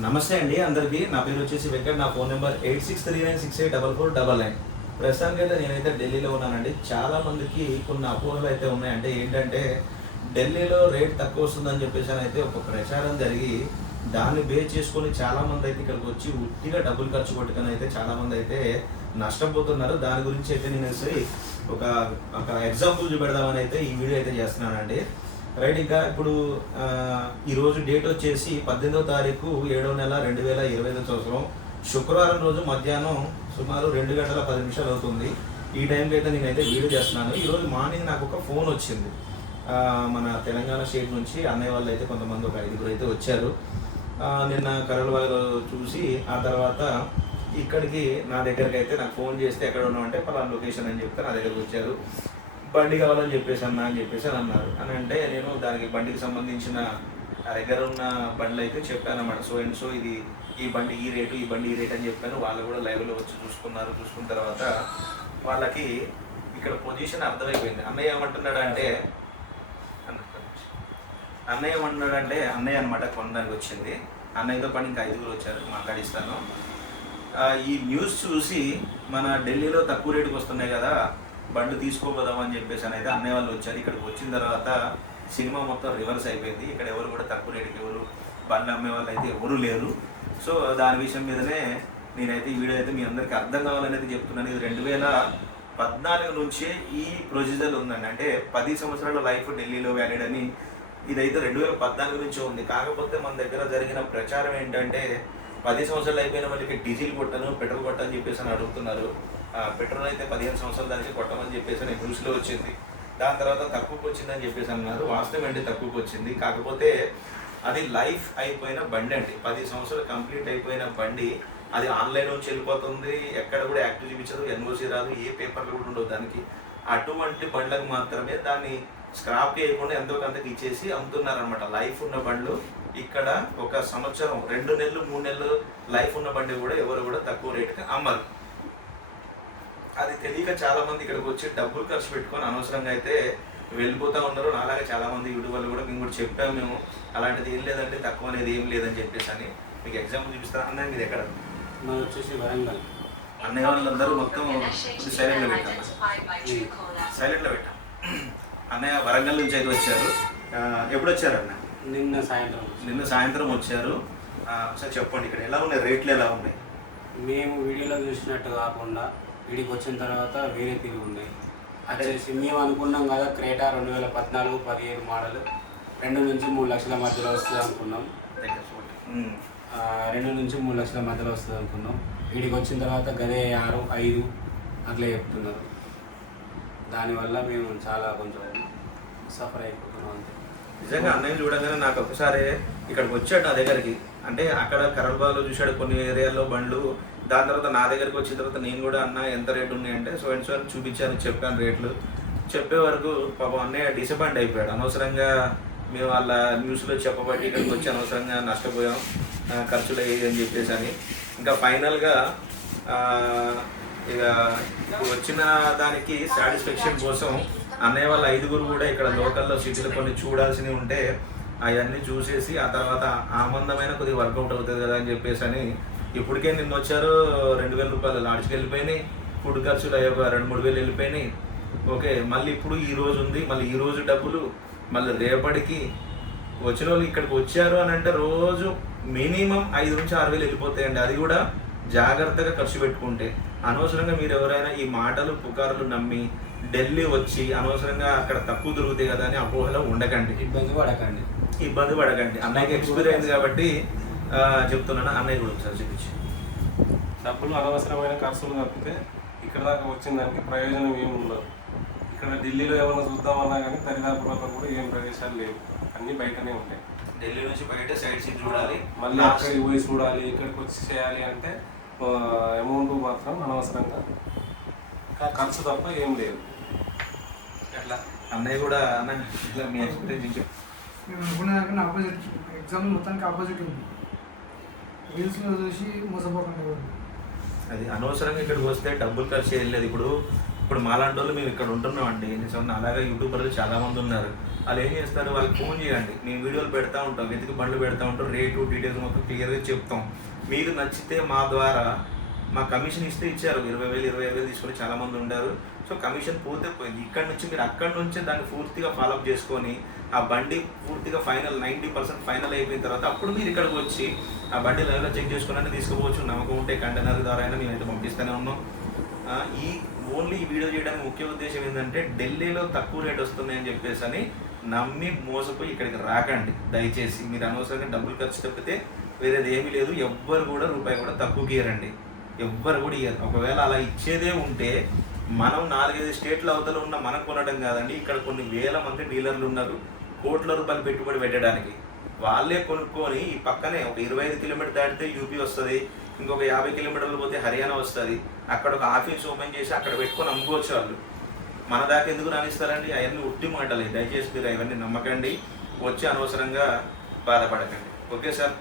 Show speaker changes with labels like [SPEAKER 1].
[SPEAKER 1] నమస్తే అండి అందరికీ. నా పేరు వచ్చేసి వెంకట్. నా phone number eight six three nine six eight double four double nine. ప్రస్తుతానికి అయితే నేనైతే ఢిల్లీలో ఉన్నానండి. చాలా మందికి కొన్ని అపోహలు అయితే ఉన్నాయంటే ఏంటంటే ఢిల్లీలో రేట్ తక్కువ వస్తుందని చెప్పేసి అని అయితే ఒక ప్రచారం జరిగి దాన్ని బేస్ చేసుకొని చాలా మంది అయితే ఇక్కడికి వచ్చి ఉట్టిగా డబ్బులు ఖర్చు పెట్టుకుని అయితే చాలా మంది అయితే నష్టపోతున్నారు దాని గురించి అయితే నేను అసలు ఒక ఒక ఎగ్జాంపుల్ చూపెడదామని అయితే ఈ వీడియో అయితే చేస్తున్నానండి. రైట్ ఇంకా ఇప్పుడు ఈరోజు డేట్ వచ్చేసి పద్దెనిమిదవ తారీఖు ఏడవ నెల రెండు వేల ఇరవై ఐదో సంవత్సరం. శుక్రవారం రోజు మధ్యాహ్నం సుమారు రెండు గంటల పది నిమిషాలు అవుతుంది. ఈ టైంకి అయితే నేనైతే వీడియో చేస్తున్నాను. ఈరోజు మార్నింగ్ నాకు ఒక ఫోన్ వచ్చింది. మన తెలంగాణ స్టేట్ నుంచి అన్నయ్య వాళ్ళు అయితే కొంతమంది ఒక ఐదుగురు అయితే వచ్చారు. నిన్న నిన్న కరలవాయిలో చూసి ఆ తర్వాత ఇక్కడికి నా దగ్గరికి అయితే నాకు ఫోన్ చేస్తే ఎక్కడ ఉన్నామంటే పలానా లొకేషన్ అని చెప్తే నా దగ్గరకు వచ్చారు. బండి కావాలని చెప్పేసి అన్నా అని చెప్పేసి అని అన్నారు. అని అంటే నేను దానికి బండికి సంబంధించిన నా దగ్గర ఉన్న బండ్లు అయితే చెప్పాను అన్నమాట సో అండ్ సో ఇది ఈ బండి ఈ రేటు ఈ బండి ఈ రేట్ అని చెప్పాను. వాళ్ళు కూడా లైవ్లో వచ్చి చూసుకున్నారు. చూసుకున్న తర్వాత వాళ్ళకి ఇక్కడ పొజిషన్ అర్థమైపోయింది. అన్నయ్య ఏమంటున్నాడు అంటే అన్నయ్య ఏమంటున్నాడు అంటే అన్నయ్య అనమాట కొనడానికి వచ్చింది. అన్నయ్యతో పాటు ఇంకా ఐదుగురు వచ్చారు. మాట్లాడిస్తాను. ఈ న్యూస్ చూసి మన ఢిల్లీలో తక్కువ రేటుకి వస్తున్నాయి కదా బండి చెప్పేసి అని చెప్పేసి అన్నయ్య వాళ్ళు వచ్చారు. ఇక్కడికి వచ్చిన తర్వాత సినిమా మొత్తం రివర్స్ అయిపోయింది. ఇక్కడ ఎవరు కూడా తక్కువ రేటుకి ఎవరు బండ్లు అమ్మే వాళ్ళు అయితే ఎవరు లేరు. సో దాని విషయం మీదనే నేనైతే ఈ వీడియో అయితే మీ అందరికీ అర్థం కావాలనేది చెప్తున్నాను. ఇది రెండు వేల పద్నాలుగు నుంచే ఈ ప్రొసీజర్ ఉందండి. అంటే పది సంవత్సరాల లైఫ్ ఢిల్లీలో వ్యాలిడ్ అని ఇదైతే రెండు వేల పద్నాలుగు నుంచి ఉంది. కాకపోతే మన దగ్గర జరిగిన ప్రచారం ఏంటంటే పది సంవత్సరాలు అయిపోయిన వాళ్ళకి డీజిల్ కొట్టను పెట్రోల్ కొట్టని చెప్పేసి అని అడుగుతున్నారు. పెట్రోల్ అయితే పదిహేను సంవత్సరాల దానికి కొట్టమని చెప్పేసి అని న్యూస్లో వచ్చింది. దాని తర్వాత తక్కువకు వచ్చిందని చెప్పేసి అన్నారు. వాస్తవం ఏంటి? తక్కువకు వచ్చింది. కాకపోతే అది లైఫ్ అయిపోయిన బండి అండి. పది సంవత్సరాలు కంప్లీట్ అయిపోయిన బండి అది ఆన్లైన్ నుంచి వెళ్ళిపోతుంది. ఎక్కడ కూడా యాక్టివ్ చూపించదు. ఎన్ఓసి రాదు. ఏ పేపర్లు కూడా ఉండవు దానికి. అటువంటి బండ్లకు మాత్రమే దాన్ని స్క్రాప్ చేయకుండా ఎంతో కొంతకి ఇచ్చేసి అమ్ముతున్నారనమాట లైఫ్ ఉన్న బండ్లు ఇక్కడ ఒక సంవత్సరం రెండు నెలలు మూడు నెలలు లైఫ్ ఉన్న బండి కూడా ఎవరు కూడా తక్కువ రేటుకి అమ్మరు. అది తెలియక చాలా మంది ఇక్కడికి వచ్చి డబ్బులు ఖర్చు పెట్టుకొని అనవసరంగా అయితే వెళ్ళిపోతా ఉన్నారు. నాలాగా చాలా మంది యూట్యూబ్ వాళ్ళు కూడా మేము కూడా చెప్పాము మేము. అలాంటిది ఏం లేదంటే తక్కువ అనేది ఏం లేదని చెప్పేసి అని. మీకు ఎగ్జాంపుల్ చూపిస్తాను అన్నయ్య మీరు ఎక్కడ?
[SPEAKER 2] మాది వచ్చేసి వరంగల్.
[SPEAKER 1] అన్నయ్య వాళ్ళందరూ మొత్తం సైలెంట్లో పెట్టాం. సైలెంట్లో పెట్టాం. అన్నయ్య వరంగల్ నుంచి అయితే వచ్చారు. ఎప్పుడు వచ్చారు అన్న
[SPEAKER 2] నిన్న సాయంత్రం.
[SPEAKER 1] నిన్న సాయంత్రం వచ్చారు. ఆ, ఒకసారి చెప్పండి ఇక్కడ ఎలా ఉన్నాయి? రేట్లు ఎలా ఉన్నాయి?
[SPEAKER 2] మేము వీడియోలో చూసినట్టు కాకుండా వీడికి వచ్చిన తర్వాత వేరే తిరిగి ఉన్నాయి వచ్చేసి మేము అనుకున్నాం కదా క్రేటా రెండు వేల పద్నాలుగు పదిహేను మోడల్. రెండు నుంచి మూడు లక్షల మధ్యలో వస్తుంది అనుకున్నాం. రెండు నుంచి మూడు లక్షల మధ్యలో వస్తుంది అనుకున్నాం. వీడికి వచ్చిన తర్వాత గదే ఆరు ఐదు అట్లా చెప్తున్నారు. దానివల్ల మేము చాలా కొంచెం సఫర్ అయిపోతున్నాం అంతే.
[SPEAKER 1] నిజంగా అన్నయ్య చూడగానే నాకు ఒకసారి ఇక్కడికి వచ్చాడు నా దగ్గరికి. అంటే అక్కడ కరల్బాగ్లో చూశాడు కొన్ని ఏరియాల్లో బండ్లు దాని తర్వాత నా దగ్గరికి వచ్చిన తర్వాత నేను కూడా అన్న ఎంత రేటు ఉన్నాయంటే సో అండ్ సో అని చూపించాను చెప్పాను రేట్లు. చెప్పే వరకు పాపం అన్నయ్య డిసప్పాయింట్ అయిపోయాడు. అనవసరంగా మేము వాళ్ళ న్యూస్లో చెప్పబట్టి ఇక్కడికి వచ్చి అనవసరంగా నష్టపోయాం. ఖర్చులు అయ్యేది అని చెప్పేసి అని ఇంకా ఫైనల్గా ఇక ఇప్పుడు వచ్చిన దానికి సాటిస్ఫాక్షన్ కోసం అన్నయ్య వాళ్ళ ఐదుగురు కూడా ఇక్కడ లోకల్లో సిటీలో కొన్ని చూడాల్సినవి ఉంటే అవన్నీ చూసేసి ఆ తర్వాత ఆనందమైన కొద్దిగా వర్కౌట్ అవుతుంది కదా అని చెప్పేసి అని ఇప్పటికే నిన్న వచ్చారు రెండు వేల రూపాయలు లాడ్జ్కి వెళ్ళిపోయినాయి ఫుడ్ ఖర్చులు అయ్యే రెండు మూడు వేలు వెళ్ళిపోయినాయి. ఓకే మళ్ళీ ఇప్పుడు ఈ రోజు ఉంది మళ్ళీ ఈ రోజు డబ్బులు మళ్ళీ రేపటికి వచ్చిన వాళ్ళు ఇక్కడికి వచ్చారు అని అంటే రోజు మినిమం ఐదు నుంచి ఆరు వేలు వెళ్ళిపోతాయండి. అది కూడా జాగ్రత్తగా ఖర్చు పెట్టుకుంటే. అనవసరంగా మీరు ఎవరైనా ఈ మాటలు పుకార్లు నమ్మి ఢిల్లీ వచ్చి అనవసరంగా అక్కడ తక్కువ దొరుకుతాయి కదా అని అపోహలో ఉండకండి.
[SPEAKER 2] ఇబ్బంది పడకండి.
[SPEAKER 1] ఇబ్బంది పడకండి. అన్నయ్యకి ఎక్స్పీరియన్స్ కాబట్టి చెప్తున్నాను. అన్నయ్య కూడా ఒకసారి చూపించి.
[SPEAKER 3] డబ్బులు అనవసరమైన ఖర్చులు తప్పితే ఇక్కడ దాకా వచ్చిన దానికి ప్రయోజనం ఏమి ఉండదు. ఇక్కడ ఢిల్లీలో ఏమైనా చూద్దామన్నా కానీ దరిదాపులలో కూడా ఏం ప్రదేశాలు లేవు. అన్నీ బయటనే ఉంటాయి.
[SPEAKER 1] ఢిల్లీ నుంచి బయట సైడ్ సీన్ చూడాలి.
[SPEAKER 3] మళ్ళీ అక్కడికి పోయి చూడాలి ఇక్కడికి వచ్చి చేయాలి అంటే అమౌంట్ మాత్రం అనవసరంగా ఖర్చు తప్ప ఏం లేదు.
[SPEAKER 1] అట్లా అన్నయ్య కూడా అన్న ఇట్లా మీ ఎక్స్పీరియన్స్ చెప్పు
[SPEAKER 4] మేము అనుకున్న దానికన్నా ఆపోజిట్ ఎగ్జామ్ మొత్తానికి ఆపోజిట్ ఉంది. రీల్స్లో చూసి మోసపోకండి
[SPEAKER 1] అది అనవసరంగా ఇక్కడికి వస్తే డబ్బులు ఖర్చు చేయలేదు ఇప్పుడు ఇప్పుడు మాలాంటి వాళ్ళు మేము ఇక్కడ ఉంటున్నాం అండి నిజంగా అలాగే యూట్యూబర్లు చాలామంది ఉన్నారు. వాళ్ళు ఏం చేస్తారు? వాళ్ళకి ఫోన్ చేయండి. మేము వీడియోలు పెడతా ఉంటాం వెతికి బండ్లు పెడతా ఉంటాం రేటు డీటెయిల్స్ మొత్తం క్లియర్గా చెప్తాం. మీకు నచ్చితే మా ద్వారా మా కమిషన్ ఇస్తే ఇచ్చారు. ఇరవై వేలు ఇరవై వేలు తీసుకొని చాలా మంది ఉండారు. సో కమిషన్ పోతే పోయింది ఇక్కడ నుంచి మీరు అక్కడి నుంచే దాన్ని పూర్తిగా ఫాలోఅప్ చేసుకొని ఆ బండి పూర్తిగా ఫైనల్ నైంటీ పర్సెంట్ ఫైనల్ అయిపోయిన తర్వాత అప్పుడు మీరు ఇక్కడికి వచ్చి ఆ బండి లైవ్లో చెక్ చేసుకుని తీసుకోవచ్చు నమ్మకం ఉంటే కంటైనర్ ద్వారా అయినా మేమైతే పంపిస్తూనే ఉన్నాం. ఈ ఓన్లీ ఈ వీడియో చేయడానికి ముఖ్య ఉద్దేశం ఏంటంటే ఢిల్లీలో తక్కువ రేట్ వస్తున్నాయని చెప్పేసి అని నమ్మి మోసపోయి ఇక్కడికి రాకండి. దయచేసి మీరు అనవసరంగా డబ్బులు ఖర్చు తప్పితే వేరేది ఏమీ లేదు. ఎవ్వరు కూడా రూపాయి కూడా తక్కువ గీయరండి ఎవ్వరు కూడా ఇయ్యరు. ఒకవేళ అలా ఇచ్చేదే ఉంటే మనం నాలుగైదు స్టేట్ల అవతల ఉన్న మనం కొనడం కాదండి ఇక్కడ కొన్ని వేల మంది డీలర్లు ఉన్నారు కోట్ల రూపాయలు పెట్టుబడి పెట్టడానికి. వాళ్ళే కొనుక్కొని ఈ పక్కనే ఒక ఇరవై ఐదు కిలోమీటర్ దాటితే యూపీ వస్తుంది ఇంకొక యాభై కిలోమీటర్లు పోతే హర్యానా వస్తుంది అక్కడ ఒక ఆఫీస్ ఓపెన్ చేసి అక్కడ పెట్టుకొని అమ్ముకోవచ్చు వాళ్ళు. మన దాకా ఎందుకు రాణిస్తారండి అవన్నీ ఉట్టి మాటలే. దయచేసి మీరు అవన్నీ నమ్మకండి వచ్చి అనవసరంగా బాధపడకండి. Okay sir?